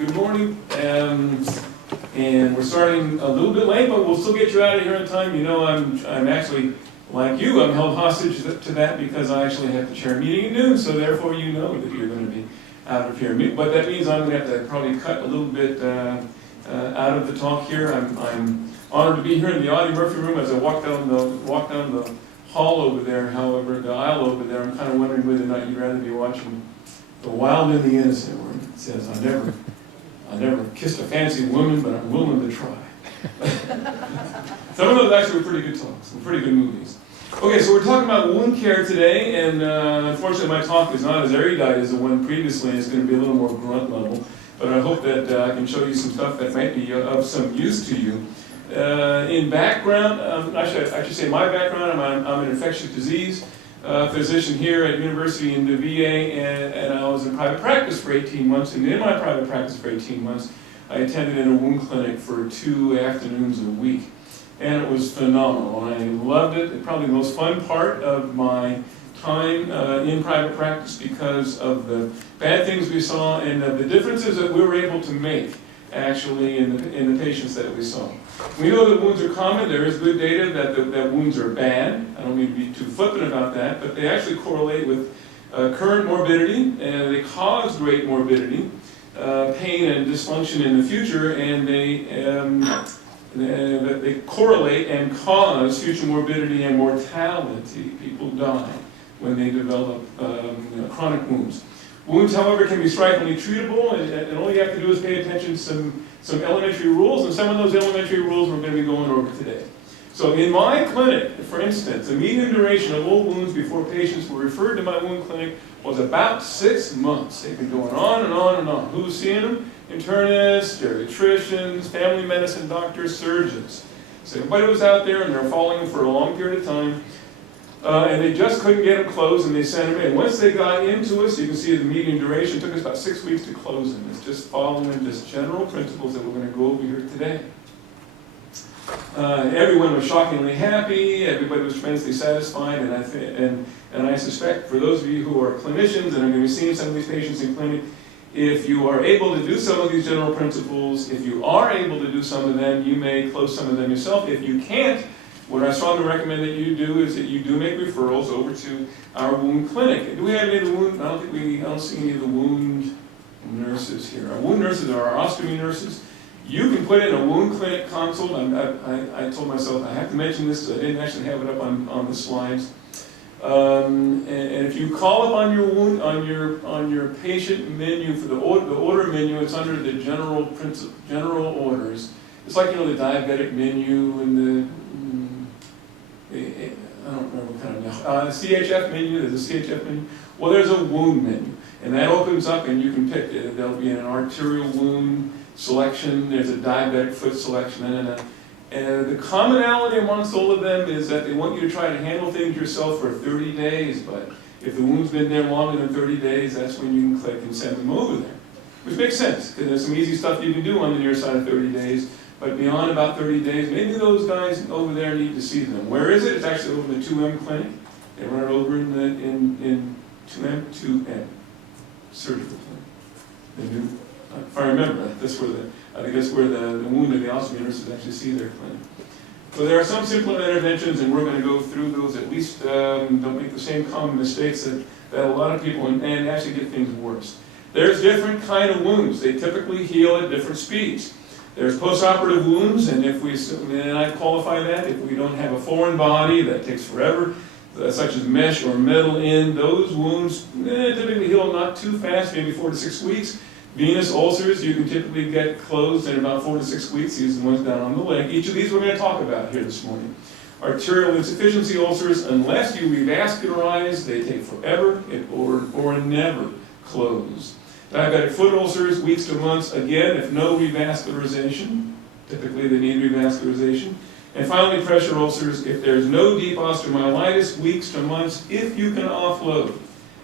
Good morning. And we're starting a little bit late, but we'll still get you out of here in time. You know, I'm actually, like you, I'm held hostage to that because I actually have to chair a meeting at noon, so therefore you know that you're going to be out of here. But that means I'm going to have to probably cut a little bit out of the talk here. I'm honored to be here in the Audie Murphy room as I walk down the hall over there. However, the aisle over there, I'm kind of wondering whether or not you'd rather be watching The Wild and the Innocent, where it says, I never kissed a fancy woman, but I'm willing to try. Some of those actually were pretty good talks, some pretty good movies. Okay, so we're talking about wound care today, and unfortunately my talk is not as erudite as the one previously, and it's going to be a little more grunt level, but I hope that I can show you some stuff that might be of some use to you. In background, I should say my background, I'm an infectious disease physician here at University in the VA, and I was in private practice for 18 months, and in my private practice for 18 months, I attended in a wound clinic for 2 afternoons a week, and it was phenomenal. I loved it. Probably the most fun part of my time in private practice because of the bad things we saw and the differences that we were able to make actually in the patients that we saw. We know that wounds are common. There is good data that wounds are bad. I don't mean to be too flippant about that, but they actually correlate with current morbidity, and they cause great morbidity, pain and dysfunction in the future, and they correlate and cause future morbidity and mortality. People die when they develop chronic wounds. Wounds, however, can be strikingly treatable, and all you have to do is pay attention to some elementary rules, and some of those elementary rules we're going to be going over today. So in my clinic, for instance, the median duration of all wounds before patients were referred to my wound clinic was about 6 months. They've been going on and on and on. Who's seeing them? Internists, geriatricians, family medicine doctors, surgeons. So everybody was out there, and they're following them for a long period of time. And they just couldn't get them closed, and they sent them in. Once they got into us, you can see the median duration. It took us about 6 weeks to close them. It's just following just general principles that we're going to go over here today. Everyone was shockingly happy. Everybody was tremendously satisfied. And I suspect for those of you who are clinicians and are going to be seeing some of these patients in clinic, if you are able to do some of these general principles, if you are able to do some of them, you may close some of them yourself. If you can't, what I strongly recommend that you do is that you do make referrals over to our wound clinic. Do we have any of the wound? I don't see any of the wound nurses here. Our wound nurses are our ostomy nurses. You can put in a wound clinic consult. I told myself I have to mention this because I didn't actually have it up on the slides. And if you call up on your wound on your patient menu for the order menu, it's under the general orders. It's like the diabetic menu and the I don't remember what kind of CHF menu. There's a CHF menu. Well, there's a wound menu, and that opens up, and you can pick it. There'll be an arterial wound selection. There's a diabetic foot selection, and the commonality amongst all of them is that they want you to try to handle things yourself for 30 days. But if the wound's been there longer than 30 days, that's when you can click and send them over there, which makes sense because there's some easy stuff you can do on the near side of 30 days. But beyond about 30 days, maybe those guys over there need to see them. Where is it? It's actually over in the 2M clinic. They run it over in 2M surgical clinic. The new, if I remember, that's where I think that's where the wound and the ostomy nurses actually see their clinic. So there are some simple interventions, and we're going to go through those. At least don't make the same common mistakes that a lot of people and actually get things worse. There's different kind of wounds. They typically heal at different speeds. There's postoperative wounds, and and I qualify that, if we don't have a foreign body that takes forever, such as mesh or metal in, those wounds typically heal not too fast, maybe 4 to 6 weeks. Venous ulcers, you can typically get closed in about 4 to 6 weeks. These are the ones down on the leg. Each of these we're going to talk about here this morning. Arterial insufficiency ulcers, unless you revascularize, they take forever or never close. Diabetic foot ulcers, weeks to months, again, if no revascularization. Typically they need revascularization. And finally, pressure ulcers, if there's no deep osteomyelitis, weeks to months, if you can offload.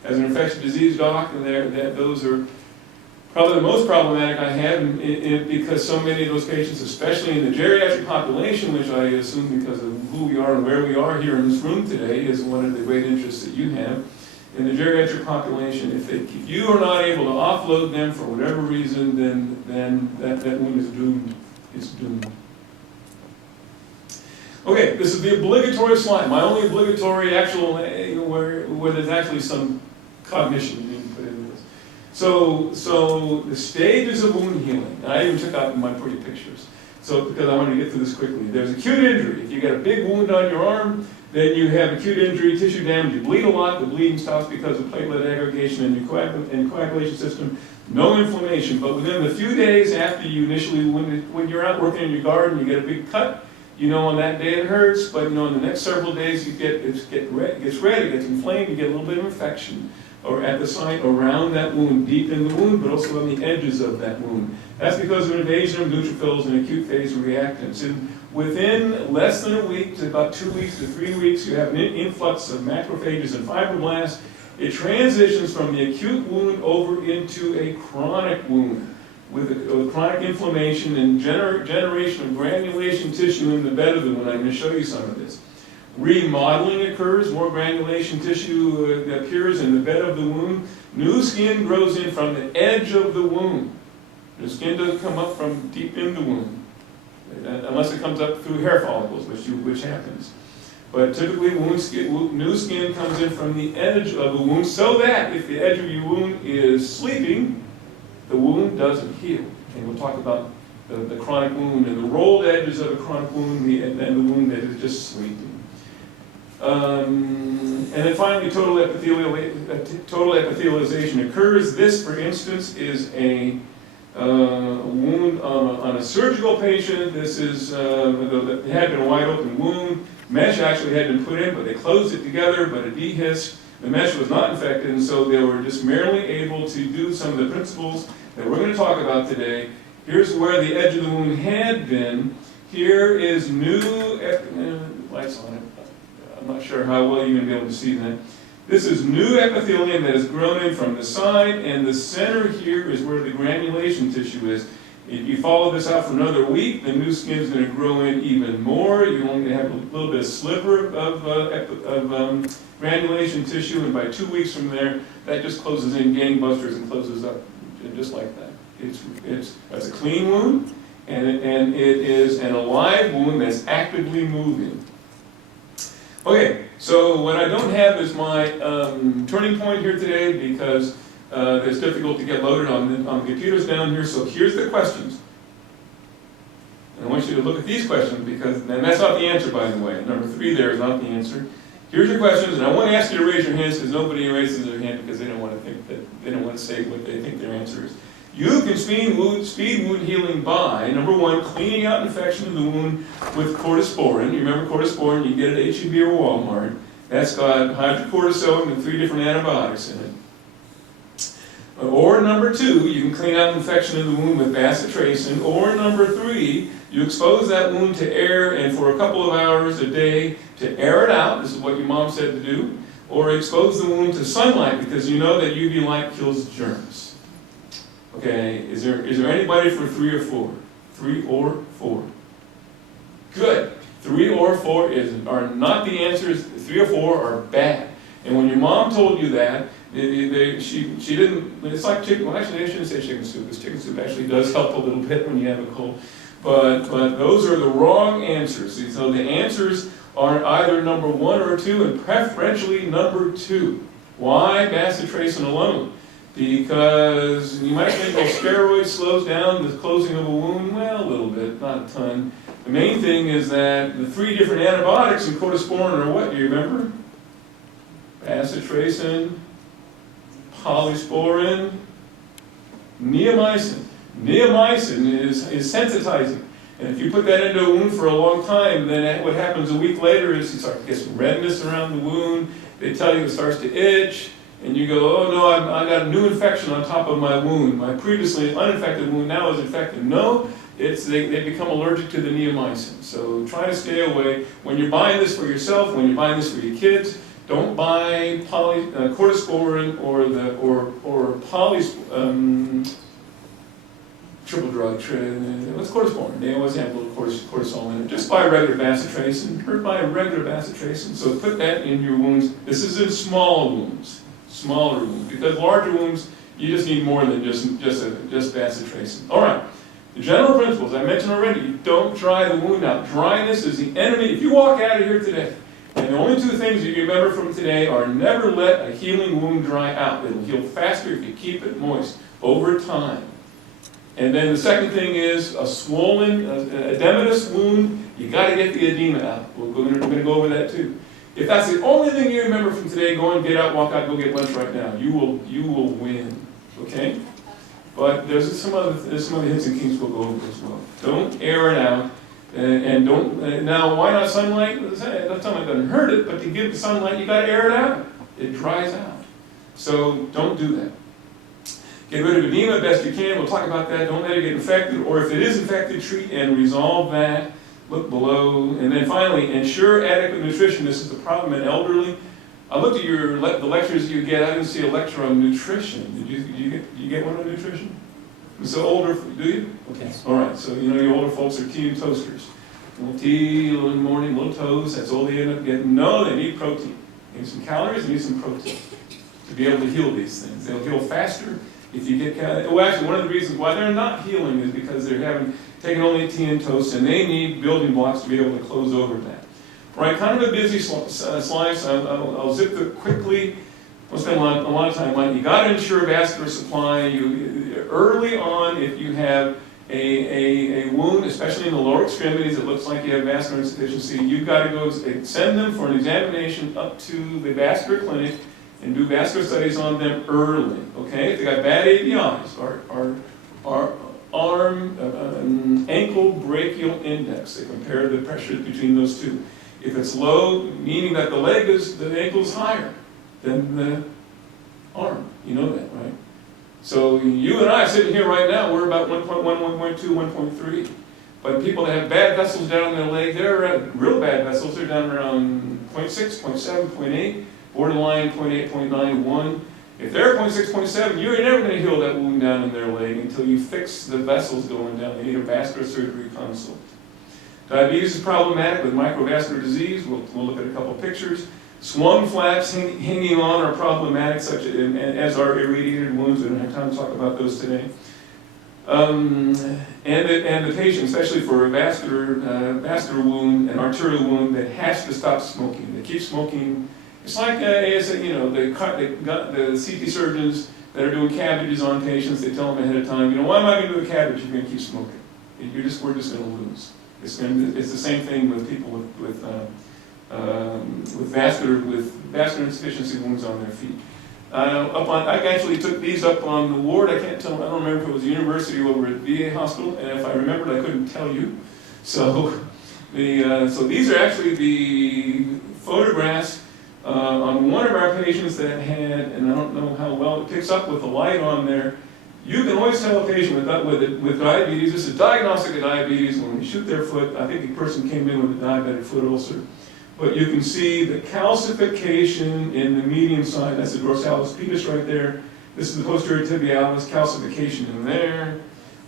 As an infectious disease doc, those are probably the most problematic I have because so many of those patients, especially in the geriatric population, which I assume because of who we are and where we are here in this room today, is one of the great interests that you have, in the geriatric population, if you are not able to offload them for whatever reason, then that wound is doomed. It's doomed. Okay, this is the obligatory slide. My only obligatory actual, where there's actually some cognition you need to put into this. So the stages of wound healing, and I even took out my pretty pictures, so because I wanted to get through this quickly. There's acute injury. If you get a big wound on your arm, then you have acute injury, tissue damage, you bleed a lot, the bleeding stops because of platelet aggregation in your coagulation system, no inflammation, but within the few days after you initially, when you're out working in your garden, you get a big cut, you know on that day it hurts, but you know in the next several days it gets red, it gets inflamed, you get a little bit of infection, or at the site around that wound, deep in the wound, but also on the edges of that wound. That's because of an invasion of neutrophils and acute phase reactants. And within less than a week to about 2 weeks to 3 weeks, you have an influx of macrophages and fibroblasts. It transitions from the acute wound over into a chronic wound with a chronic inflammation and generation of granulation tissue in the bed of the wound. I'm going to show you some of this. Remodeling occurs, more granulation tissue appears in the bed of the wound. New skin grows in from the edge of the wound. The skin doesn't come up from deep in the wound, unless it comes up through hair follicles, which happens. But typically, new skin comes in from the edge of the wound, so that if the edge of your wound is sleeping, the wound doesn't heal. And we'll talk about the chronic wound and the rolled edges of a chronic wound and the wound that is just sleeping. And then finally, total epithelialization occurs. This, for instance, is a wound on a surgical patient. This is, it had been a wide open wound. Mesh actually had been put in, but they closed it together, but it dehisced. The mesh was not infected, and so they were just merely able to do some of the principles that we're going to talk about today. Here's where the edge of the wound had been. Here is new, lights on it. I'm not sure how well you're going to be able to see that. This is new epithelium that has grown in from the side, and the center here is where the granulation tissue is. If you follow this out for another week, the new skin is going to grow in even more. You're only going to have a little bit of sliver of granulation tissue, and by 2 weeks from there, that just closes in gangbusters and closes up just like that. That's a clean wound, and it is an alive wound that's actively moving. Okay, so what I don't have is my turning point here today because it's difficult to get loaded on the computers down here. So here's the questions. And I want you to look at these questions because, and that's not the answer, by the way. Number 3 there is not the answer. Here's your questions, and I want to ask you to raise your hands because nobody raises their hand because they don't want to think that they don't want to say what they think their answer is. You can speed wound healing by, number 1, cleaning out infection in the wound with cortisporin. You remember cortisporin, you get it at H-E-B or Walmart. That's got hydrocortisone and 3 different antibiotics in it. Or number 2, you can clean out infection in the wound with bacitracin. Or number 3, you expose that wound to air and for a couple of hours a day to air it out. This is what your mom said to do. Or expose the wound to sunlight because you know that UV light kills germs. Okay, is there anybody for 3 or 4? 3 or 4. Good. 3 or 4 are not the answers. 3 or 4 are bad. And when your mom told you that, she didn't, it's like chicken, well actually I shouldn't say chicken soup, because chicken soup actually does help a little bit when you have a cold. But those are the wrong answers. So the answers are either number 1 or 2, and preferentially number 2. Why bacitracin alone? Because you might think, well, steroids slows down the closing of a wound. Well, a little bit, not a ton. The main thing is that the 3 different antibiotics in cortisporin are what, do you remember? Bacitracin, polysporin, neomycin. Neomycin is sensitizing. And if you put that into a wound for a long time, then what happens a week later is you start to get some redness around the wound. They tell you it starts to itch. And you go, oh no, I got a new infection on top of my wound. My previously uninfected wound now is infected. No, they become allergic to the neomycin. So try to stay away. When you're buying this for yourself, when you're buying this for your kids, don't buy cortisporin or triple drug. What's cortisporin? They always have a little cortisol in it. Just buy regular bacitracin or buy regular bacitracin. So put that in your wounds. This is in small wounds. smaller wounds, because larger wounds, you just need more than just acid tracing. All right, the general principles I mentioned already, you don't dry the wound out. Dryness is the enemy. If you walk out of here today, and the only two things you remember from today are never let a healing wound dry out. It'll heal faster if you keep it moist over time. And then the second thing is a swollen, edematous wound, you got to get the edema out. We're going to go over that too. If that's the only thing you remember from today, go and get out, walk out, go get lunch right now. You will win, okay? But there's some other hints and kinks we'll go over as well. Don't air it out, and don't. Now, why not sunlight? Sunlight doesn't hurt it, but to give the sunlight, you got to air it out. It dries out. So don't do that. Get rid of edema best you can. We'll talk about that. Don't let it get infected, or if it is infected, treat and resolve that. Look below. And then finally, ensure adequate nutrition. This is the problem in elderly. I looked at the lectures you get. I didn't see a lecture on nutrition. Did you get one on nutrition? So older, do you? Okay. All right. So you know your older folks are tea and toasters. A little tea, a little in the morning, a little toast. That's all they end up getting. No, they need protein. They need some calories. They need some protein to be able to heal these things. They'll heal faster if you get calories. Well, actually, one of the reasons why they're not healing is because they're taking only tea and toast, and they need building blocks to be able to close over that. All right, kind of a busy slide, so I'll zip through it quickly. I'll spend a lot of time on it. You got to ensure vascular supply. Early on, if you have a wound, especially in the lower extremities, it looks like you have vascular insufficiency, you've got to go send them for an examination up to the vascular clinic and do vascular studies on them early, okay? If they got bad ABIs, ankle brachial index, they compare the pressures between those two. If it's low, meaning that the ankle is higher than the arm, you know that, right? So you and I sitting here right now, we're about 1.1, 1.2, 1.3. But people that have bad vessels down their leg, they're real bad vessels, they're down around 0.6, 0.7, 0.8, borderline 0.8, 0.9, 1. If they're 0.6, 0.7, you're never going to heal that wound down in their leg until you fix the vessels going down. They need a vascular surgery consult. Diabetes is problematic with microvascular disease. We'll look at a couple pictures. Swung flaps hanging on are problematic, as are irradiated wounds. We don't have time to talk about those today. And the patient, especially for a vascular wound, an arterial wound, that has to stop smoking. They keep smoking. It's like the CT surgeons that are doing cabbages on patients. They tell them ahead of time, why am I going to do a cabbage? You're going to keep smoking. We're just going to lose. It's the same thing with people with vascular insufficiency wounds on their feet. I actually took these up on the ward. I don't remember if it was a university over at VA hospital, and if I remembered, I couldn't tell you. So these are actually the photographs on one of our patients that had, and I don't know how well it picks up with the light on there. You can always tell a patient with diabetes. This is diagnostic of diabetes when we shoot their foot. I think the person came in with a diabetic foot ulcer. But you can see the calcification in the median side. That's the dorsalis pedis right there. This is the posterior tibialis, calcification in there.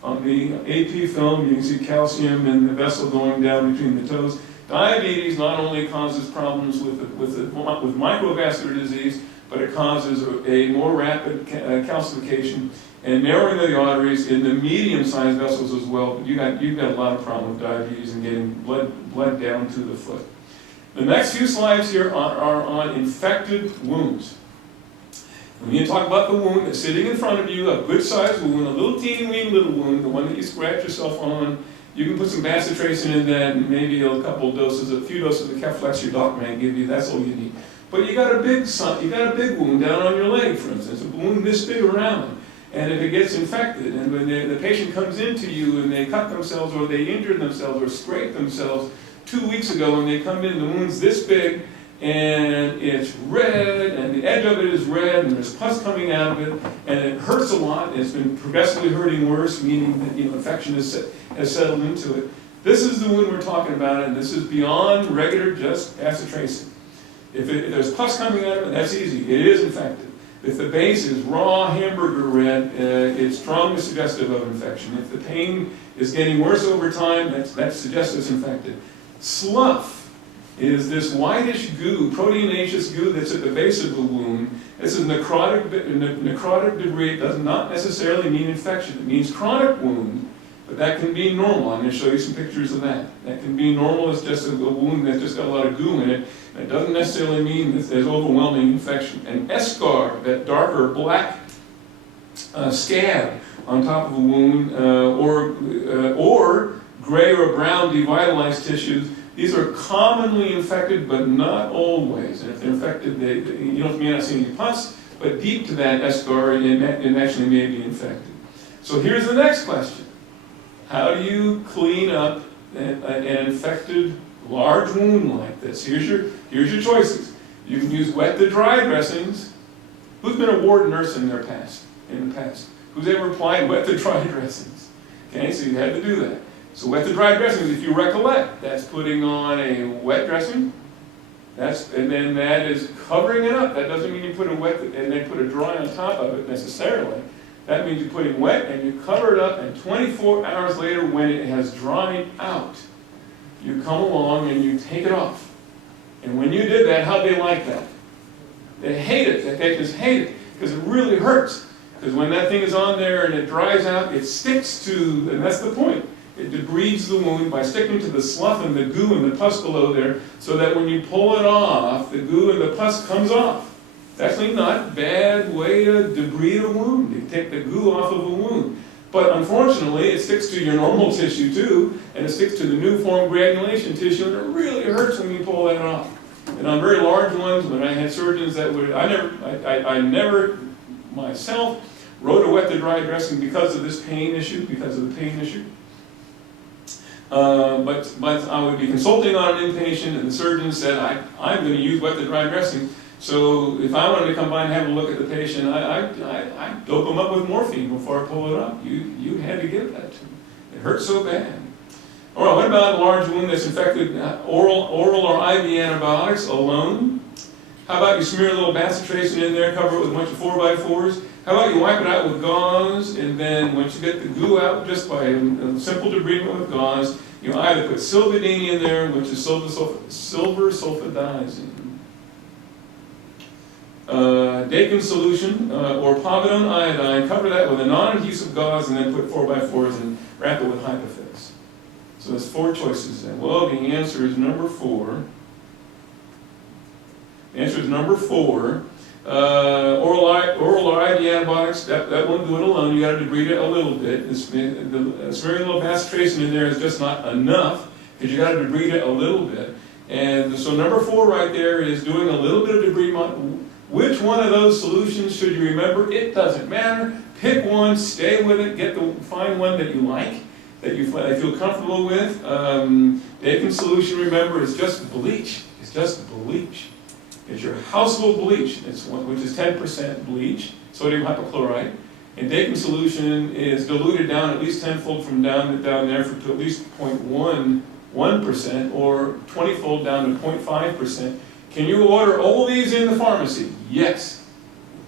On the AP film, you can see calcium in the vessel going down between the toes. Diabetes not only causes problems with microvascular disease, but it causes a more rapid calcification and narrowing of the arteries in the medium-sized vessels as well. You've got a lot of problem with diabetes and getting blood down to the foot. The next few slides here are on infected wounds. When you talk about the wound that's sitting in front of you, a good-sized wound, a little teeny-weeny little wound, the one that you scratch yourself on, you can put some bacitracin in that and maybe a few doses of Keflex your doc may give you. That's all you need. But you got a big wound down on your leg, for instance, a wound this big around. And if it gets infected, and when the patient comes into you and they cut themselves or they injured themselves or scraped themselves 2 weeks ago and they come in, the wound's this big and it's red and the edge of it is red and there's pus coming out of it and it hurts a lot. It's been progressively hurting worse, meaning that infection has settled into it. This is the wound we're talking about, and this is beyond regular just acid tracing. If there's pus coming out of it, that's easy. It is infected. If the base is raw hamburger red, it's strongly suggestive of infection. If the pain is getting worse over time, that suggests it's infected. Slough is this whitish goo, proteinaceous goo that's at the base of the wound This is necrotic debris. It does not necessarily mean infection. It means chronic wound, but that can be normal. I'm going to show you some pictures of that. That can be normal. It's just a wound that's just got a lot of goo in it. And it doesn't necessarily mean that there's overwhelming infection. An eschar, that darker black scab on top of a wound, or gray or brown devitalized tissues, these are commonly infected, but not always. And if they're infected, you may not see any pus, but deep to that eschar, it actually may be infected. So here's the next question. How do you clean up an infected large wound like this? Here's your choices. You can use wet to dry dressings. Who's been a ward nurse in the past? Who's ever applied wet to dry dressings? Okay, so you had to do that. So wet to dry dressings, if you recollect, that's putting on a wet dressing, and then that is covering it up. That doesn't mean you put a wet and then put a dry on top of it necessarily. That means you're putting wet and you cover it up, and 24 hours later, when it has dried out, you come along and you take it off. And when you did that, how'd they like that? They hate it. They just hate it because it really hurts. Because when that thing is on there and it dries out, it sticks to, and that's the point. It debrides the wound by sticking to the slough and the goo and the pus below there, so that when you pull it off, the goo and the pus comes off. It's actually not a bad way to debride a wound. You take the goo off of a wound. But unfortunately, it sticks to your normal tissue too, and it sticks to the new formed granulation tissue, and it really hurts when you pull that off. And on very large ones, when I had surgeons that would, I never myself wrote a wet to dry dressing because of this pain issue, but I would be consulting on an inpatient, and the surgeon said, I'm going to use wet to dry dressing. So if I wanted to come by and have a look at the patient, I dope them up with morphine before I pull it up. You had to give that to me. It hurts so bad. All right, what about a large wound that's infected, oral or IV antibiotics alone? How about you smear a little bacitracin in there, cover it with a bunch of 4x4s? How about you wipe it out with gauze, and then once you get the goo out just by a simple debridement with gauze, you either put silvadene in there, which is silver sulfadiazine, Dakin solution, or povidone iodine, cover that with a non-adhesive gauze, and then put 4x4s and wrap it with Hypafix. So there's 4 choices then. Well, the answer is number 4. The answer is number 4. Oral or IV antibiotics, that won't do it alone. You got to debride it a little bit. Smearing a little bacitracin in there is just not enough, because you got to debride it a little bit. And so number 4 right there is doing a little bit of debridement. Which one of those solutions should you remember? It doesn't matter. Pick one, stay with it, find one that you like, that you feel comfortable with. Dakin solution, remember, is just bleach. It's just bleach. It's your household bleach, which is 10% bleach, sodium hypochlorite. And Dakin solution is diluted down at least 10-fold from down there to at least 0.11% or 20-fold down to 0.5%. Can you order all these in the pharmacy? Yes.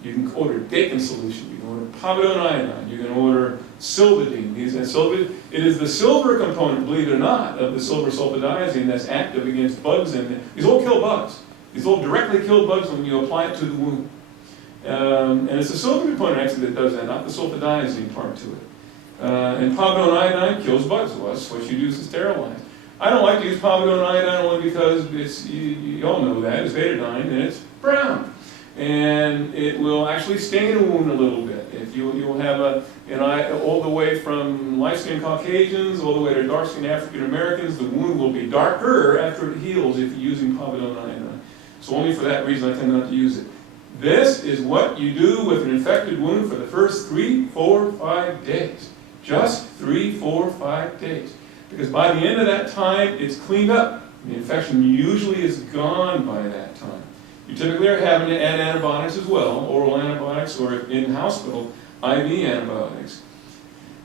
You can order Dakin solution. You can order povidone iodine. You can order silvadene. It is the silver component, believe it or not, of the silver sulfadiazine that's active against bugs in there. These all kill bugs. These will directly kill bugs when you apply it to the wound. And it's the silver component actually that does that, not the sulfadiazine part to it. And povidone iodine kills bugs. Well, that's what you use to sterilize. I don't like to use povidone iodine only because you all know that, it's betadine and it's brown. And it will actually stain a wound a little bit. If you'll have all the way from light-skinned Caucasians all the way to dark-skinned African Americans, the wound will be darker after it heals if you're using povidone iodine. So only for that reason I tend not to use it. This is what you do with an infected wound for the first 3, 4, 5 days. Just 3, 4, 5 days. Because by the end of that time, it's cleaned up. The infection usually is gone by that time. You typically are having to add antibiotics as well, oral antibiotics, or in hospital, IV antibiotics.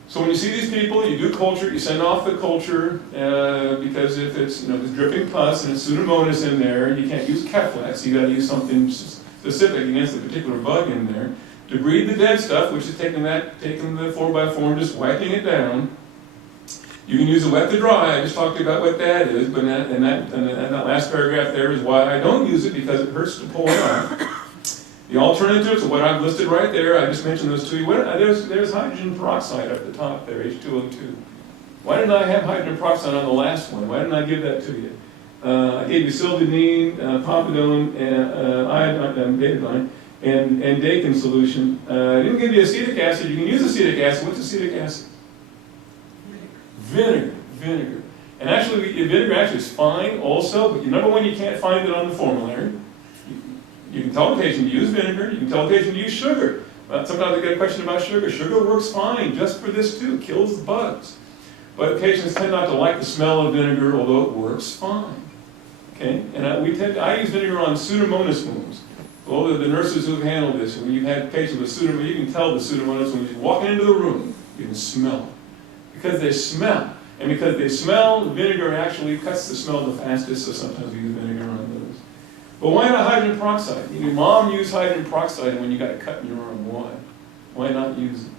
So when you see these people, you do culture, you send off the culture, because if it's there's dripping pus and it's Pseudomonas in there, you can't use Keflex, you got to use something specific against the particular bug in there. Debride the dead stuff, which is taking the 4x4 and just wiping it down. You can use a wet to dry. I just talked about what that is, but that last paragraph there is why I don't use it, because it hurts to pull it off. The alternatives are what I've listed right there. I just mentioned those to you. There's hydrogen peroxide up the top there, H2O2. Why didn't I have hydrogen peroxide on the last one? Why didn't I give that to you? I gave you sildenene, povidone, and betadine, and Dakin solution. I didn't give you acetic acid. You can use acetic acid. What's acetic acid? Vinegar. And actually, vinegar actually is fine also, but number one, you can't find it on the formulary. You can tell the patient to use vinegar. You can tell the patient to use sugar. Sometimes I get a question about sugar. Sugar works fine just for this too. Kills the bugs. But patients tend not to like the smell of vinegar, although it works fine. Okay? And I use vinegar on Pseudomonas wounds. All the nurses who've handled this, when you've had patients with Pseudomonas, you can tell the Pseudomonas when you walk into the room, you can smell it. Because they smell. And because they smell, vinegar actually cuts the smell the fastest, so sometimes we use vinegar on those. But why not hydrogen peroxide? Your mom used hydrogen peroxide when you got a cut in your arm. Why? Why not use it?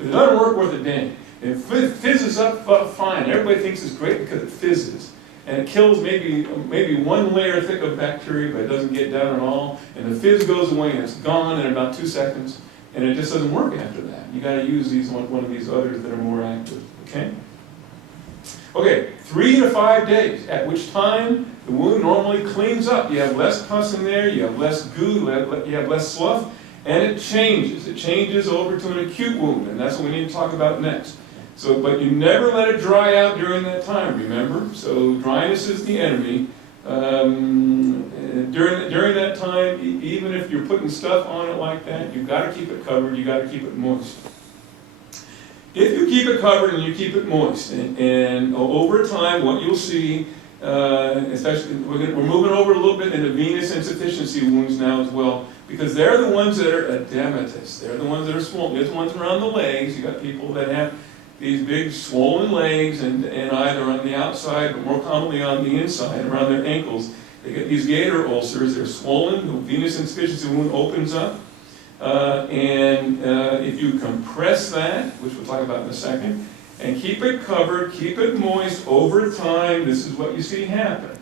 If it doesn't work worth a dang. It fizzes up fine. Everybody thinks it's great because it fizzes. And it kills maybe one layer thick of bacteria, but it doesn't get down at all. And the fizz goes away and it's gone in about 2 seconds. And it just doesn't work after that. You got to use one of these others that are more active. Okay? Okay, 3 to 5 days, at which time the wound normally cleans up. You have less pus in there, you have less goo, you have less slough, and it changes. It changes over to an acute wound, and that's what we need to talk about next. So, but you never let it dry out during that time, remember? So dryness is the enemy. During that time, even if you're putting stuff on it like that, you've got to keep it covered, you've got to keep it moist. If you keep it covered and you keep it moist, and over time, what you'll see, especially, we're moving over a little bit into venous insufficiency wounds now as well, because they're the ones that are edematous. They're the ones that are swollen. They're the ones around the legs. You've got people that have these big swollen legs, and either on the outside, but more commonly on the inside, around their ankles. They get these gator ulcers. They're swollen. The venous insufficiency wound opens up. If you compress that, which we'll talk about in a second, and keep it covered, keep it moist over time, this is what you see happen.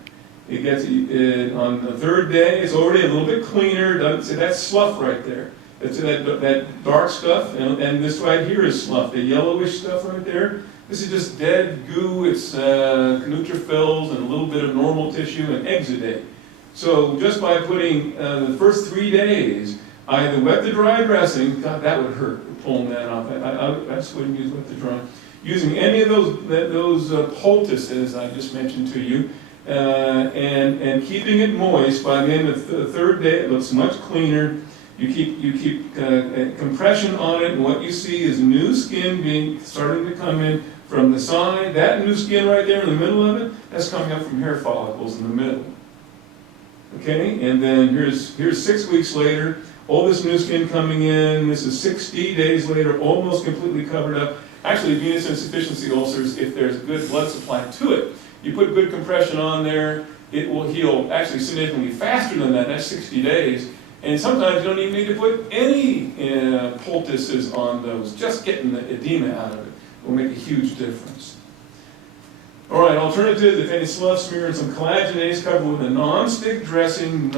It gets, on the 3rd day, it's already a little bit cleaner. Doesn't see that slough right there. That's that dark stuff, and this right here is slough, the yellowish stuff right there. This is just dead goo. It's neutrophils and a little bit of normal tissue and exudate. So just by putting the first 3 days, either wet the dry dressing, God, that would hurt, pulling that off. I just wouldn't use wet the dry. Using any of those poultices I just mentioned to you, and keeping it moist, by the end of the 3rd day, it looks much cleaner. You keep compression on it, and what you see is new skin starting to come in from the side. That new skin right there in the middle of it, that's coming up from hair follicles in the middle. Okay, and then here's 6 weeks later. All this new skin coming in. This is 60 days later, almost completely covered up. Actually, venous insufficiency ulcers, if there's good blood supply to it, you put good compression on there, it will heal actually significantly faster than that. That's 60 days. And sometimes you don't even need to put any poultices on those. Just getting the edema out of it will make a huge difference. All right, alternatives, if any slough, smear and some collagenase covered with a non-stick dressing.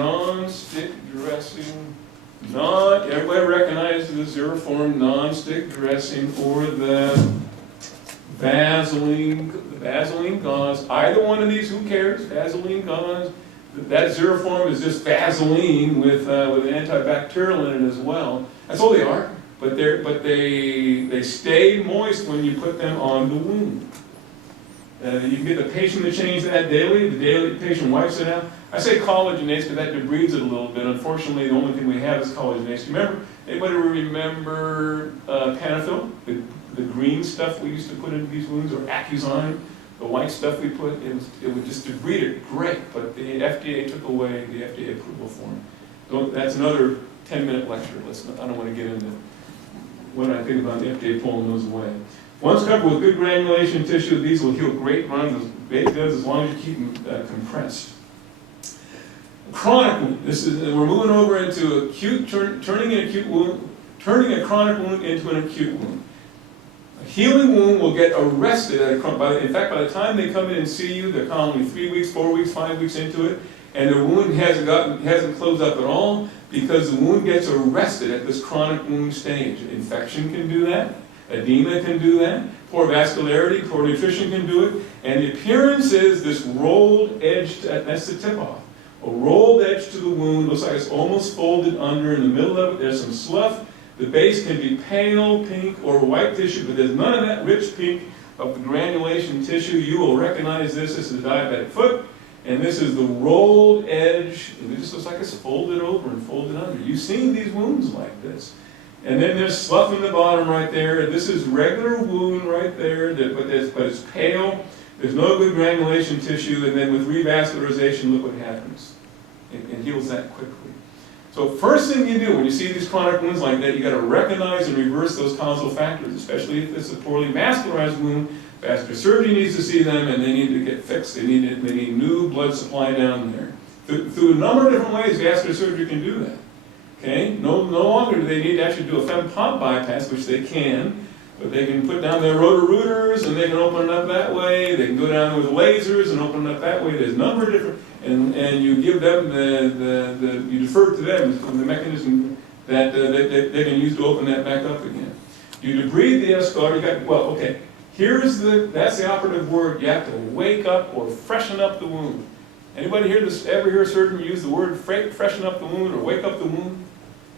Not everybody recognizes the Zeriform non-stick dressing or the Vaseline gauze. Either one of these, who cares? Vaseline gauze. That Zeriform is just Vaseline with an antibacterial in it as well. That's all they are. But they stay moist when you put them on the wound. You can get the patient to change that daily. The patient wipes it out. I say collagenase because that debrides it a little bit. Unfortunately, the only thing we have is collagenase. Anybody remember Panafil? The green stuff we used to put into these wounds, or Accusine, the white stuff we put, it would just debride it great, but the FDA took away the FDA approval for it. So that's another 10-minute lecture. I don't want to get into what I think about the FDA pulling those away. Once covered with good granulation tissue, these will heal great runs as long as you keep them compressed. Chronic wound. We're moving over into acute, turning a chronic wound into an acute wound. A healing wound will get arrested. In fact, by the time they come in and see you, they're commonly 3 weeks, 4 weeks, 5 weeks into it, and the wound hasn't closed up at all because the wound gets arrested at this chronic wound stage. Infection can do that, edema can do that, poor vascularity, poor nutrition can do it, and the appearance is this rolled edge, that's the tip-off. A rolled edge to the wound, looks like it's almost folded under. In the middle of it, there's some slough. The base can be pale pink or white tissue, but there's none of that rich pink of the granulation tissue. You will recognize this. This is the diabetic foot, and this is the rolled edge. And it just looks like it's folded over and folded under. You've seen these wounds like this. And then there's slough in the bottom right there. This is regular wound right there, but it's pale. There's no good granulation tissue, and then with revascularization, look what happens. It heals that quickly. So first thing you do when you see these chronic wounds like that, you got to recognize and reverse those causal factors, especially if it's a poorly vascularized wound. Vascular surgery needs to see them, and they need to get fixed. They need new blood supply down there. Through a number of different ways, vascular surgery can do that. Okay? No longer do they need to actually do a fem-pop bypass, which they can, but they can put down their rotor-rooters, and they can open it up that way. They can go down with lasers and open it up that way. There's a number of different, and you give them you defer to them the mechanism that they can use to open that back up again. You debride the eschar, you got, well, okay, that's the operative word. You have to wake up or freshen up the wound. Anybody ever hear a surgeon use the word freshen up the wound or wake up the wound?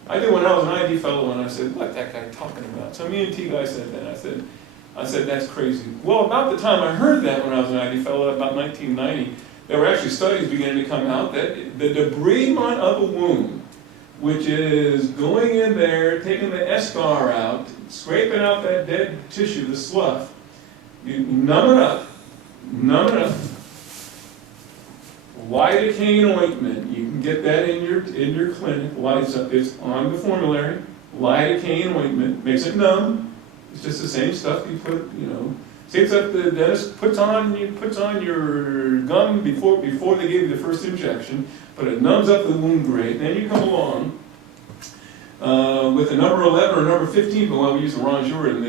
I did when I was an ID fellow, and I said, "What's that guy talking about?" Some ENT guy said that. I said, "That's crazy." Well, about the time I heard that when I was an ID fellow, about 1990, there were actually studies beginning to come out that the debridement of a wound, which is going in there, taking the eschar out, scraping out that dead tissue, the slough, you numb it up. Lidocaine ointment, you can get that in your clinic. It's on the formulary. Lidocaine ointment makes it numb. It's just the same stuff you put, same stuff the dentist puts on your gum before they give you the first injection, but it numbs up the wound great. Then you come along with a number 11 or number 15, but well, we use the rongeur in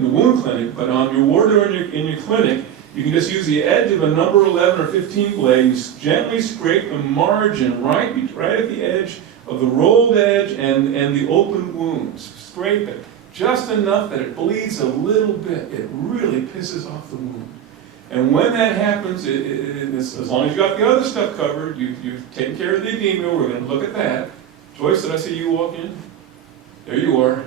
the wound clinic, but on your ward or in your clinic, you can just use the edge of a number 11 or 15 blade, you gently scrape the margin right at the edge of the rolled edge and the open wounds. Scrape it just enough that it bleeds a little bit. It really pisses off the wound. And when that happens, as long as you got the other stuff covered, you've taken care of the edema. We're going to look at that. Joyce, did I see you walk in? There you are.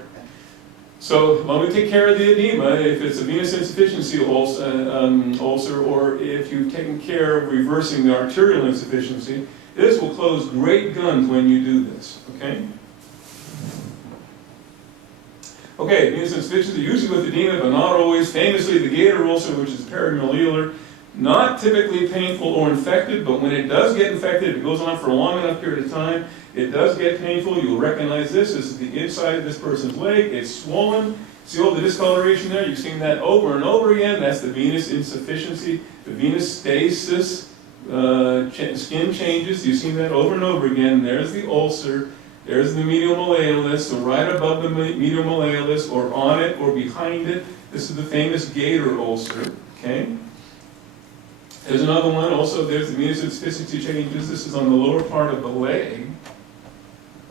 So when we take care of the edema, if it's a venous insufficiency ulcer, or if you've taken care of reversing the arterial insufficiency, this will close great guns when you do this, okay? Okay, venous insufficiency, usually with edema, but not always. Famously, the gator ulcer, which is perimedular, not typically painful or infected, but when it does get infected, if it goes on for a long enough period of time, it does get painful. You'll recognize this. This is the inside of this person's leg. It's swollen. See all the discoloration there? You've seen that over and over again. That's the venous insufficiency, the venous stasis, skin changes. You've seen that over and over again. There's the ulcer. There's the medial malleolus. So right above the medial malleolus, or on it, or behind it, this is the famous gator ulcer. Okay? There's another one. Also, there's the venous insufficiency changes. This is on the lower part of the leg.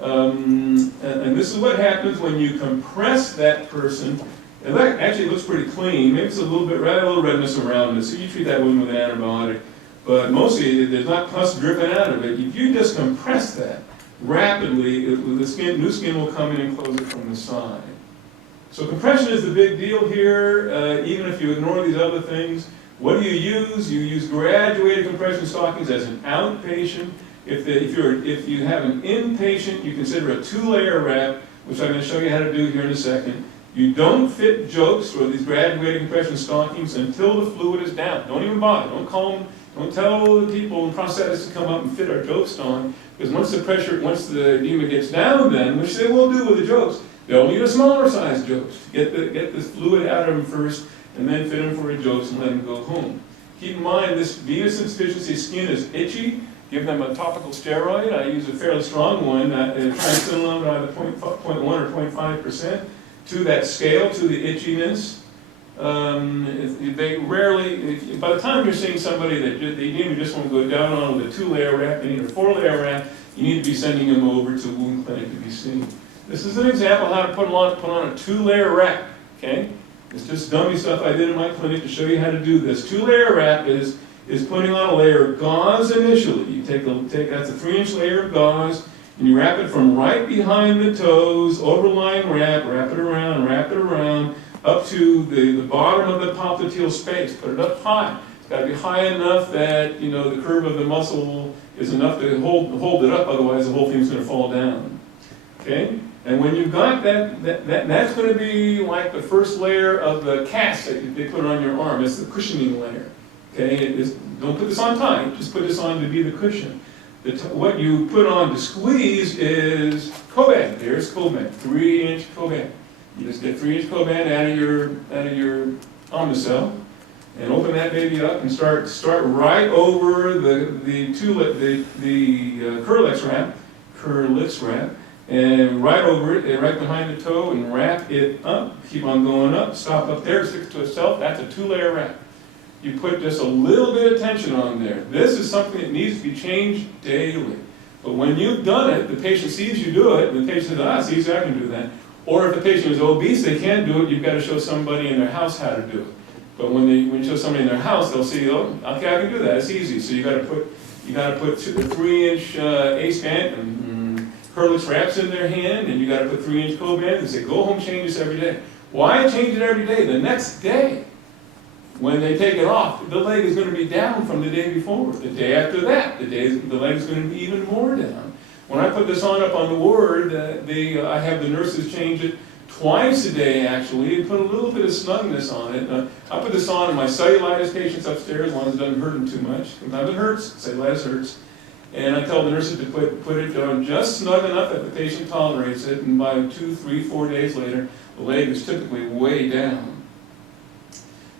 And this is what happens when you compress that person. And that actually looks pretty clean. Maybe it's a little redness around it, so you treat that wound with an antibiotic. But mostly, there's not pus dripping out of it. If you just compress that rapidly, new skin will come in and close it from the side. So compression is the big deal here, even if you ignore these other things. What do you use? You use graduated compression stockings as an outpatient. If you have an inpatient, you consider a 2-layer wrap, which I'm going to show you how to do here in a second. You don't fit jokes or these graduated compression stockings until the fluid is down. Don't even bother. Don't call them. Don't tell the people and prosthetists to come up and fit our jokes on, because once the edema gets down, then, which they will do with the jokes, they'll need a smaller size jokes to get the fluid out of them first, and then fit them for a jokes and let them go home. Keep in mind, this venous insufficiency skin is itchy. Give them a topical steroid. I use a fairly strong one, triamcinolone either 0.1 or 0.5% to that scale, to the itchiness. They rarely, by the time you're seeing somebody that they even just want to go down on with a 2-layer wrap, they need a 4-layer wrap, you need to be sending them over to a wound clinic to be seen. This is an example of how to put on a 2-layer wrap, okay? It's just dummy stuff I did in my clinic to show you how to do this. 2-layer wrap is putting on a layer of gauze initially. You take that's a 3-inch layer of gauze, and you wrap it from right behind the toes, overlying wrap it around, up to the bottom of the popliteal space. Put it up high. It's got to be high enough that, you know, the curve of the muscle is enough to hold it up, otherwise the whole thing's going to fall down. Okay? And when you've got that's going to be like the first layer of the cast that they put on your arm. It's the cushioning layer. Okay? Don't put this on tight, just put this on to be the cushion. What you put on to squeeze is Coban. There's Coban, 3-inch Coban. You just get 3-inch Coban out of your Omnicell, and open that baby up and start right over the Curlix wrap, and right over it, and right behind the toe, and wrap it up. Keep on going up. Stop up there. Sticks to itself. That's a 2-layer wrap. You put just a little bit of tension on there. This is something that needs to be changed daily. But when you've done it, the patient sees you do it, and the patient says, see, so I can do that. Or if the patient is obese, they can't do it, you've got to show somebody in their house how to do it. But when you show somebody in their house, they'll see, oh, okay, I can do that, it's easy. So you got to put the 3-inch ace band and Curlix wraps in their hand, and you got to put 3-inch Coban and say, go home, change this every day. Why change it every day? The next day, when they take it off, the leg is going to be down from the day before. The day after that, the leg is going to be even more down. When I put this on up on the ward, I have the nurses change it twice a day, actually, and put a little bit of snugness on it. I put this on in my cellulitis patients upstairs, as long as it doesn't hurt them too much. Sometimes it hurts, cellulitis hurts. And I tell the nurses to put it on just snug enough that the patient tolerates it, and by 2, 3, 4 days later, the leg is typically way down.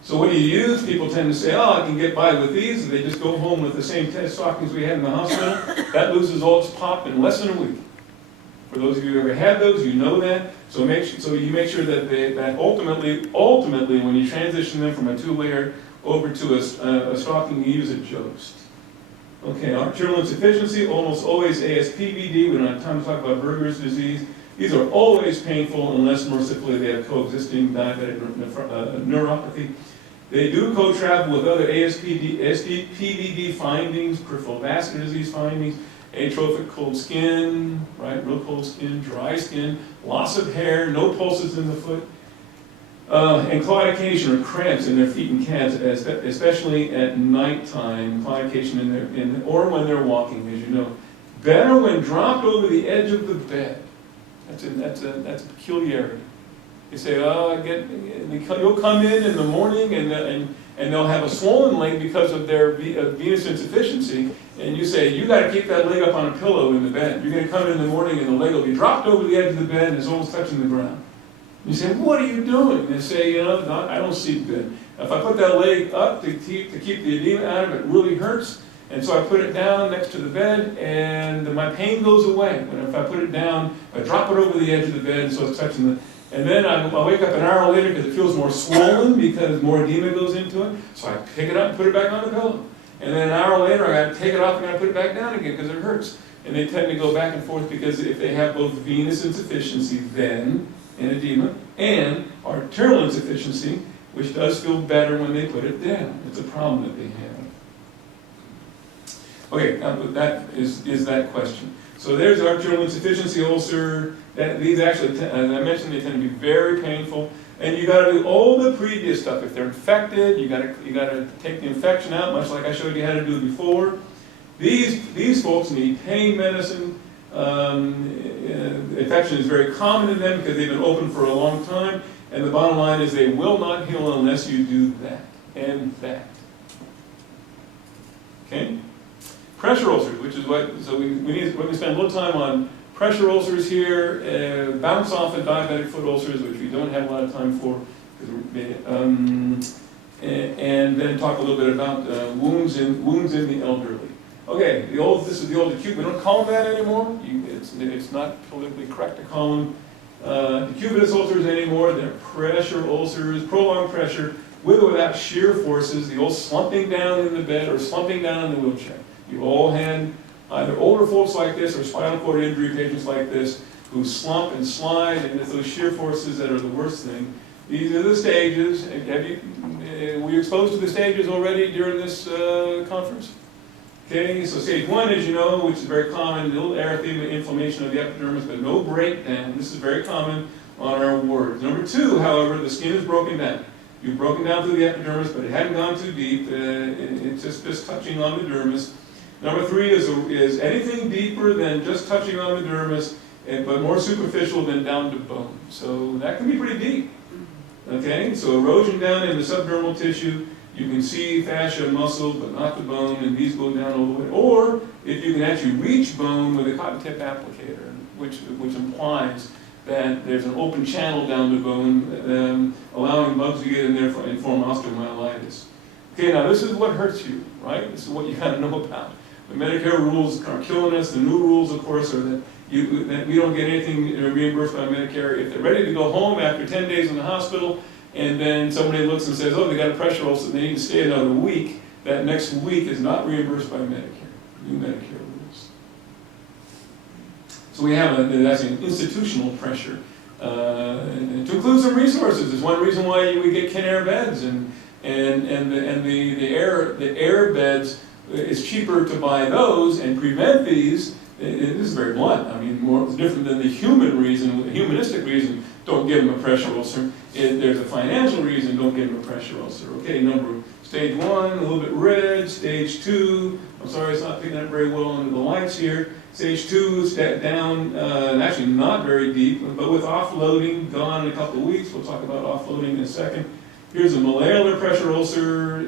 So what do you use? People tend to say, oh, I can get by with these, and they just go home with the same test stockings we had in the hospital. That loses all its pop in less than a week. For those of you who ever had those, you know that. So you make sure that ultimately, when you transition them from a 2-layer over to a stocking, you use a jost. Okay, arterial insufficiency, almost always ASPVD. We don't have time to talk about Berger's disease. These are always painful unless mercifully they have coexisting diabetic neuropathy. They do co-travel with other ASPVD findings, peripheral vascular disease findings, atrophic cold skin, right, real cold skin, dry skin, loss of hair, no pulses in the foot, and claudication or cramps in their feet and calves, especially at nighttime, claudication or when they're walking, as you know. Better when dropped over the edge of the bed. That's a peculiarity. You say, oh, you'll come in the morning and they'll have a swollen leg because of their venous insufficiency, and you say, you got to keep that leg up on a pillow in the bed. You're going to come in the morning and the leg will be dropped over the edge of the bed and it's almost touching the ground. You say, what are you doing? And they say, I don't see good. If I put that leg up to keep the edema out of it, it really hurts. And so I put it down next to the bed, and my pain goes away. But if I put it down, I drop it over the edge of the bed, so it's touching and then I wake up an hour later because it feels more swollen because more edema goes into it. So I pick it up and put it back on the pillow. And then an hour later, I got to take it off and I put it back down again because it hurts. And they tend to go back and forth because if they have both venous insufficiency then, and edema, and arterial insufficiency, which does feel better when they put it down. It's a problem that they have. Okay, now that is that question. So there's arterial insufficiency ulcer. These actually, as I mentioned, they tend to be very painful. And you got to do all the previous stuff. If they're infected, you got to take the infection out, much like I showed you how to do before. These folks need pain medicine. Infection is very common in them because they've been open for a long time. And the bottom line is they will not heal unless you do that and that. Okay? Pressure ulcers, which is what, so we're going to spend a little time on pressure ulcers here, bounce off of diabetic foot ulcers, which we don't have a lot of time for, and then talk a little bit about wounds in the elderly. Okay, this is the old acute. We don't call them that anymore. It's not politically correct to call them Decubitus ulcers anymore, they're pressure ulcers, prolonged pressure, with or without shear forces, the old slumping down in the bed or slumping down in the wheelchair. You've all had either older folks like this or spinal cord injury patients like this who slump and slide, and it's those shear forces that are the worst thing. These are the stages. Were you exposed to the stages already during this conference? Okay, so stage 1, as you know, which is very common, a little erythema, inflammation of the epidermis, but no breakdown. This is very common on our wards. Number 2, however, the skin is broken down. You've broken down through the epidermis, but it hadn't gone too deep. It's just touching on the dermis. Number 3 is anything deeper than just touching on the dermis, but more superficial than down to bone. So that can be pretty deep. Okay, so erosion down in the subdermal tissue, you can see fascia, muscle, but not the bone, and these go down all the way. Or if you can actually reach bone with a cotton tip applicator, which implies that there's an open channel down the bone, allowing bugs to get in there and form osteomyelitis. Okay, now this is what hurts you, right? This is what you got to know about. The Medicare rules are killing us. The new rules, of course, are that we don't get anything reimbursed by Medicare. If they're ready to go home after 10 days in the hospital, and then somebody looks and says, oh, they got a pressure ulcer, they need to stay another week, that next week is not reimbursed by Medicare, new Medicare rules. So we have that's an institutional pressure. To include some resources is one reason why we get Kin-Air beds, and the air beds, it's cheaper to buy those and prevent these. This is very blunt. I mean, it's different than the human reason, the humanistic reason, don't give them a pressure ulcer. There's a financial reason, don't give them a pressure ulcer. Okay, stage 1, a little bit red. Stage 2, I'm sorry it's not picking up very well under the lights here. Stage 2, step down, actually not very deep, but with offloading, gone in a couple of weeks. We'll talk about offloading in a second. Here's a malleolar pressure ulcer,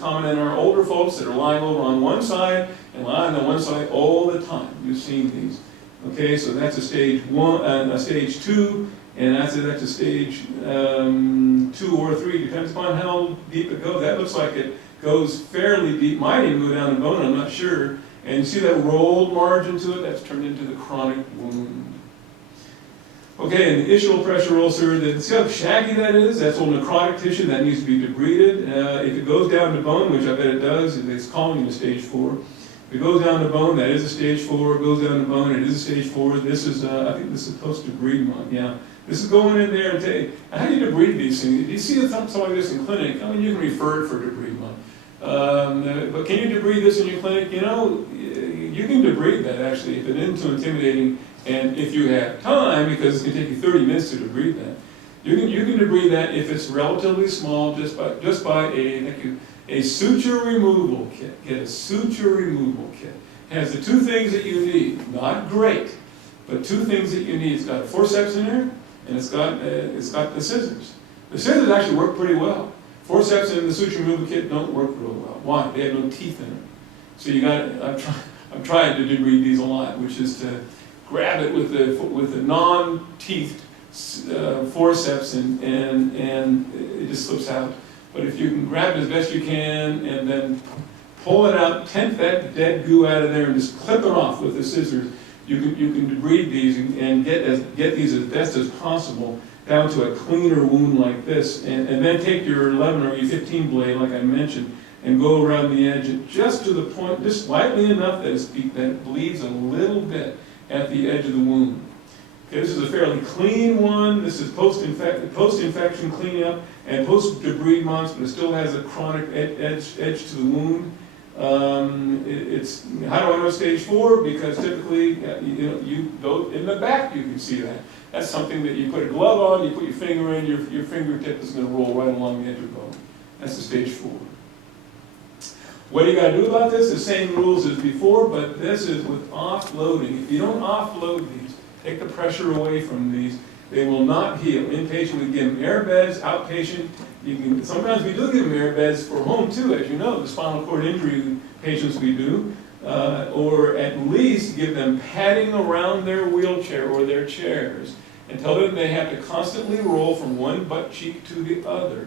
common in our older folks that are lying over on one side and lying on one side all the time. You've seen these. Okay, so that's a stage 1, a stage 2, and that's a stage 2 or 3, depends upon how deep it goes. That looks like it goes fairly deep, might even go down the bone, I'm not sure. And you see that rolled margin to it? That's turned into the chronic wound. Okay, and the ischial pressure ulcer, see how shaggy that is? That's all necrotic tissue that needs to be debrided. If it goes down to bone, which I bet it does, it's calling it a stage 4. If it goes down to bone, that is a stage 4. It goes down to bone, it is a stage 4. This is, I think this is post-debridement, yeah. This is going in there and saying, how do you debride these things? If you see something like this in clinic, I mean, you can refer it for debridement. But can you debride this in your clinic? You know, you can debride that actually if it isn't too intimidating. And if you have time, because it's going to take you 30 minutes to debride that, you can debride that if it's relatively small, just by a suture removal kit. Get a suture removal kit. It has the 2 things that you need. Not great, but 2 things that you need. It's got a forceps in there, and it's got the scissors. The scissors actually work pretty well. Forceps and the suture removal kit don't work real well. Why? They have no teeth in them. So you got. I'm trying to debride these a lot, which is to grab it with the non-teethed forceps and it just slips out. But if you can grab it as best you can and then pull it out, tempt that dead goo out of there and just clip it off with the scissors, you can debride these and get these as best as possible down to a cleaner wound like this. And then take your 11 or your 15 blade, like I mentioned, and go around the edge just to the point, just slightly enough that it bleeds a little bit at the edge of the wound. Okay, this is a fairly clean one. This is post-infection cleanup and post-debridement, but it still has a chronic edge to the wound. How do I know stage 4? Because typically, you go in the back, you can see that. That's something that you put a glove on, you put your finger in, your fingertip is going to roll right along the edge of the bone. That's the stage 4. What do you got to do about this? The same rules as before, but this is with offloading. If you don't offload these, take the pressure away from these, they will not heal. Inpatient, we give them air beds. Outpatient, sometimes we do give them air beds for home too, as you know, the spinal cord injury patients we do. Or at least give them padding around their wheelchair or their chairs and tell them they have to constantly roll from one butt cheek to the other.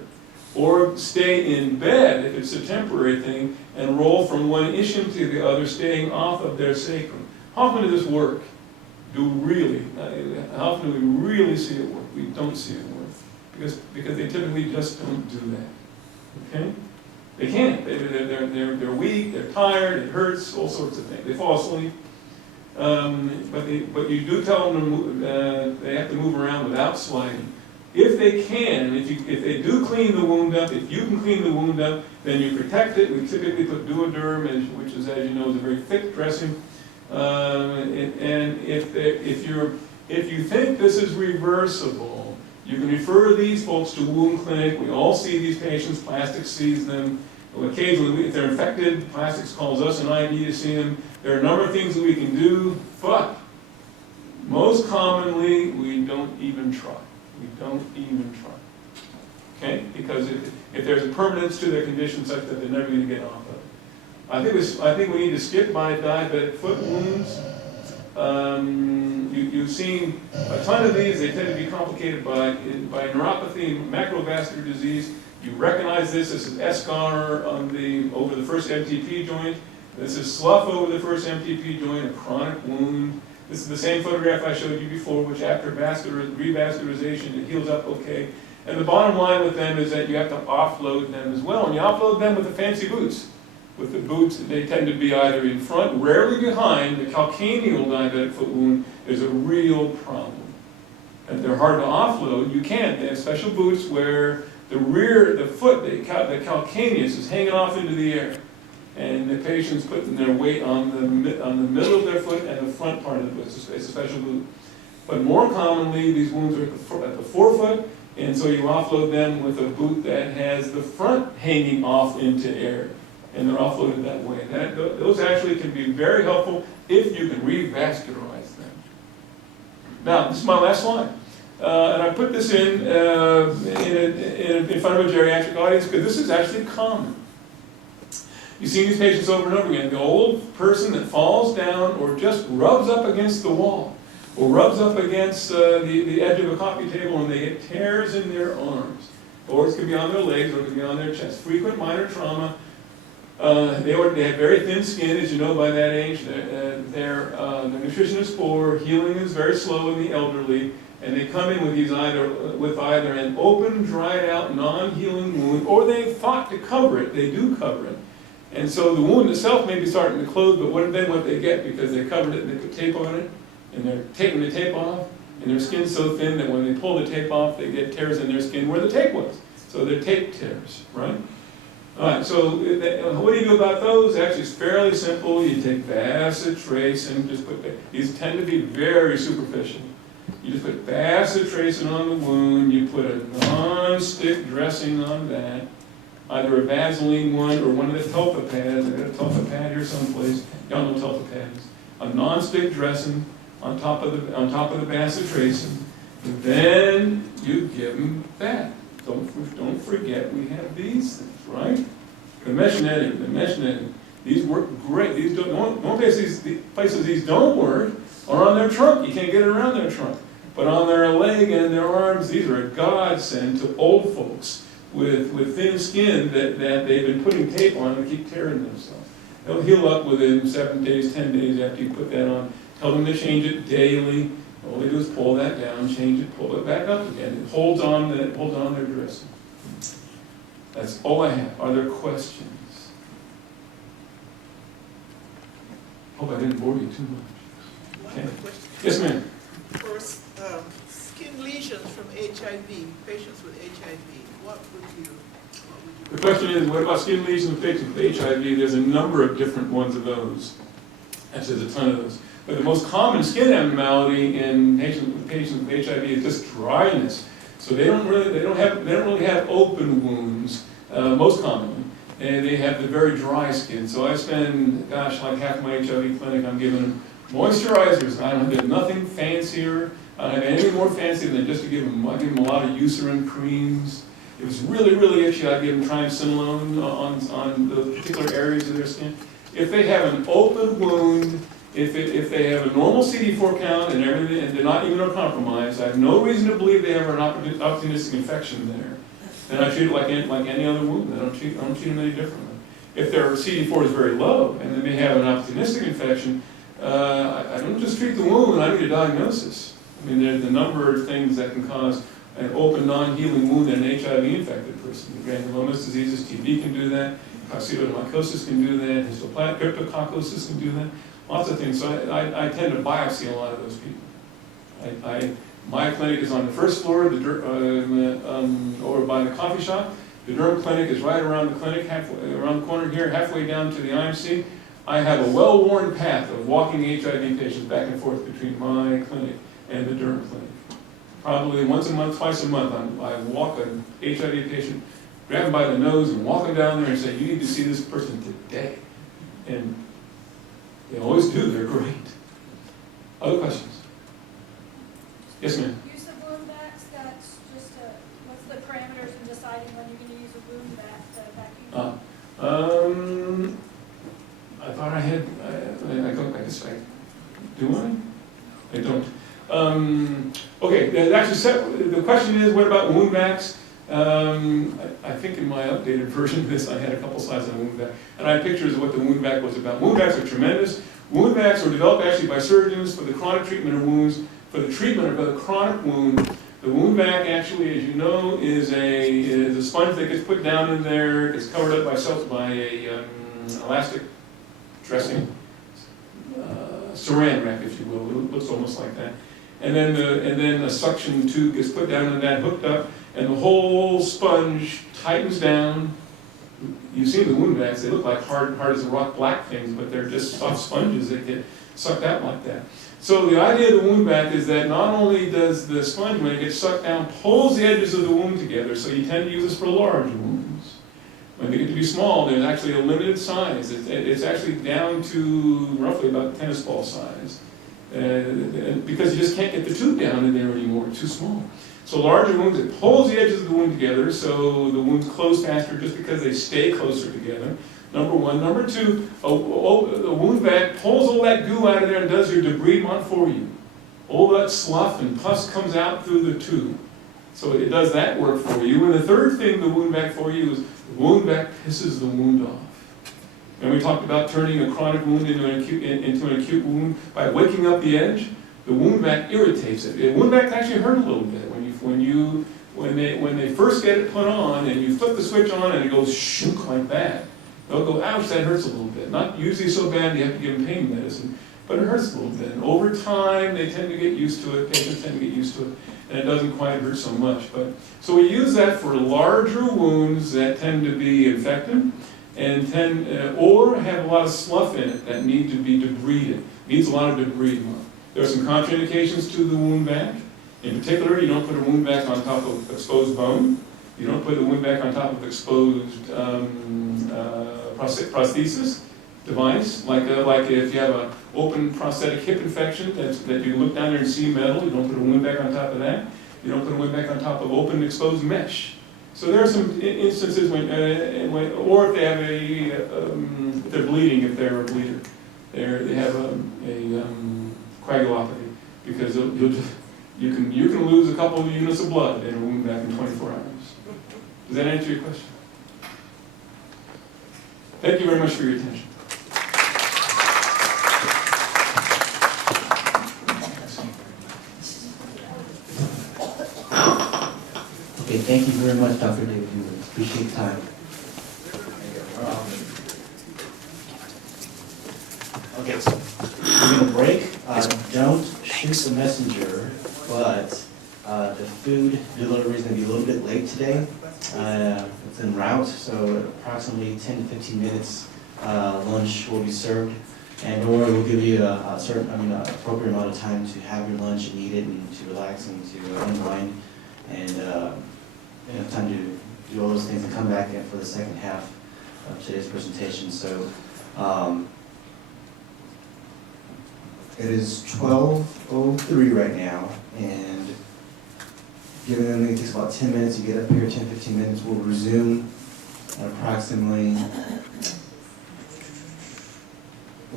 Or stay in bed, if it's a temporary thing, and roll from one ischium to the other, staying off of their sacrum. How often does this work? how often do we really see it work? We don't see it work because they typically just don't do that. Okay? They can't. They're weak. They're tired. It hurts. All sorts of things. They fall asleep. But you do tell them to move, they have to move around without sliding. If they can, if they do clean the wound up, if you can clean the wound up, then you protect it. We typically put Duoderm, which is, as you know, is a very thick dressing. And if you think this is reversible, you can refer these folks to wound clinic. We all see these patients. Plastics sees them. Occasionally, if they're infected, Plastics calls us an ID to see them. There are a number of things that we can do, but most commonly, we don't even try. We don't even try. Okay? Because if there's a permanence to their condition such that they're never going to get off of it. I think we need to skip by diabetic foot wounds. You've seen a ton of these. They tend to be complicated by neuropathy, macrovascular disease. You recognize this. This is eschar over the first MTP joint. This is slough over the first MTP joint, a chronic wound. This is the same photograph I showed you before, which after revascularization, it heals up okay. And the bottom line with them is that you have to offload them as well. And you offload them with the fancy boots. With the boots, they tend to be either in front, rarely behind. The calcaneal diabetic foot wound is a real problem. And they're hard to offload. You can't. They have special boots where the calcaneus is hanging off into the air. And the patient's putting their weight on the middle of their foot and the front part of the foot. It's a special boot. But more commonly, these wounds are at the forefoot, and so you offload them with a boot that has the front hanging off into air. And they're offloaded that way. Those actually can be very helpful if you can revascularize them. Now, this is my last slide. And I put this in front of a geriatric audience because this is actually common. You see these patients over and over again. The old person that falls down or just rubs up against the wall or rubs up against the edge of a coffee table and they get tears in their arms. Or it could be on their legs or it could be on their chest. Frequent minor trauma. They have very thin skin, as you know by that age. Their nutrition is poor. Healing is very slow in the elderly. And they come in with either an open, dried out, non-healing wound, or they fought to cover it. They do cover it. And so the wound itself may be starting to close, but what they get because they covered it and they put tape on it, and they're taking the tape off, and their skin's so thin that when they pull the tape off, they get tears in their skin where the tape was. So they're tape tears, right? All right, so what do you do about those? Actually, it's fairly simple. You take bacitracin, these tend to be very superficial. You just put bacitracin on the wound, you put a non-stick dressing on that, either a Vaseline one or one of the Tulpa pads. I've got a Tulpa pad here someplace. Y'all know Tulpa pads. A non-stick dressing on top of the bacitracin. And then you give them that. Don't forget we have these things, right? The mesh netting. These work great. These don't places these don't work are on their trunk. You can't get it around their trunk. But on their leg and their arms, these are a godsend to old folks with thin skin that they've been putting tape on and keep tearing themselves. They'll heal up within 7 days, 10 days after you put that on. Tell them to change it daily. All they do is pull that down, change it, pull it back up again. It holds on their dressing. That's all I have. Are there questions? Hope I didn't bore you too much. Okay. Yes, ma'am. For skin lesions from HIV, patients with HIV, what would you The question is, what about skin lesions in patients with HIV? There's a number of different ones of those. Actually, there's a ton of those. But the most common skin abnormality in patients with HIV is just dryness. So they don't really have open wounds, most commonly. And they have the very dry skin. So I spend, like half my HIV clinic, I'm giving them moisturizers. I don't have nothing fancier. I don't have anything more fancy than just to give them. I give them a lot of eucerin creams. If it's really, really itchy, I give them triamcinolone on the particular areas of their skin. If they have an open wound, if they have a normal CD4 count and everything, and they're not immunocompromised, I have no reason to believe they have an opportunistic infection there. Then I treat it like any other wound. I don't treat them any differently. If their CD4 is very low and they may have an opportunistic infection, I don't just treat the wound, I need a diagnosis. I mean, there's a number of things that can cause an open, non-healing wound in an HIV-infected person. Granulomatous diseases, TB can do that, coccidioidomycosis can do that, cryptococcosis can do that, lots of things. So I tend to biopsy a lot of those people. My clinic is on the first floor, or by the coffee shop. The derm clinic is right around the clinic, around the corner here, halfway down to the IMC. I have a well-worn path of walking HIV patients back and forth between my clinic and the derm clinic. Probably once a month, twice a month, I walk an HIV patient, grab them by the nose and walk them down there and say, you need to see this person today. And they always do, they're great. Other questions? Yes, ma'am? Use of wound vacs, that's just what's the parameters in deciding when you're going to use a wound vac? I thought I had, I guess I, do I? I don't. Okay, actually, the question is, what about wound vacs? I think in my updated version of this, I had a couple slides on wound vac, and I had pictures of what the wound vac was about. Wound vacs are tremendous. Wound vacs were developed actually by surgeons for the chronic treatment of wounds. For the treatment of a chronic wound, the wound vac actually, as you know, is a sponge that gets put down in there, gets covered up by a elastic dressing, saran wrap, if you will. It looks almost like that. And then a suction tube gets put down in that, hooked up, and the whole sponge tightens down. You've seen the wound vacs; they look like hard as a rock black things, but they're just soft sponges that get sucked out like that. So the idea of the wound vac is that not only does the sponge, when it gets sucked down, pulls the edges of the wound together, so you tend to use this for large wounds. When they get to be small, there's actually a limited size. It's actually down to roughly about tennis ball size. Because you just can't get the tube down in there anymore, it's too small. So larger wounds, it pulls the edges of the wound together, so the wounds close faster just because they stay closer together. Number one. Number two, the wound vac pulls all that goo out of there and does your debridement for you. All that slough and pus comes out through the tube. So it does that work for you. And the third thing the wound vac for you is the wound vac pisses the wound off. And we talked about turning a chronic wound into an acute wound by waking up the edge. The wound vac irritates it. The wound vac actually hurt a little bit when they first get it put on and you flip the switch on and it goes shook like that. They'll go, ouch, that hurts a little bit. Not usually so bad you have to give them pain medicine, but it hurts a little bit. And over time, they tend to get used to it. Patients tend to get used to it, and it doesn't quite hurt so much. So we use that for larger wounds that tend to be infected and or have a lot of slough in it that need to be debrided. Needs a lot of debridement. There are some contraindications to the wound vac. In particular, you don't put a wound vac on top of exposed bone. You don't put the wound vac on top of exposed prosthesis device, like if you have an open prosthetic hip infection that you look down there and see metal, you don't put a wound vac on top of that. You don't put a wound vac on top of open exposed mesh. So there are some instances or if they have if they're bleeding, if they're a bleeder, they have a coagulopathy, because you can lose a couple of units of blood in a wound vac in 24 hours. Does that answer your question? Thank you very much for your attention. Okay, thank you very much, Dr. David. We appreciate the time. Okay, so we're going to break. Don't shoot the messenger, but the food delivery is going to be a little bit late today. It's en route, so approximately 10 to 15 minutes lunch will be served. And Nora will give you a appropriate amount of time to have your lunch and eat it and to relax and to unwind. And have time to do all those things and come back in for the second half of today's presentation. So it is 12:03 right now, and given that it takes about 10 minutes to get up here, 10-15 minutes, we'll resume at approximately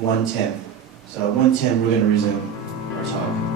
1:10. So at 1:10 we're going to resume our talk.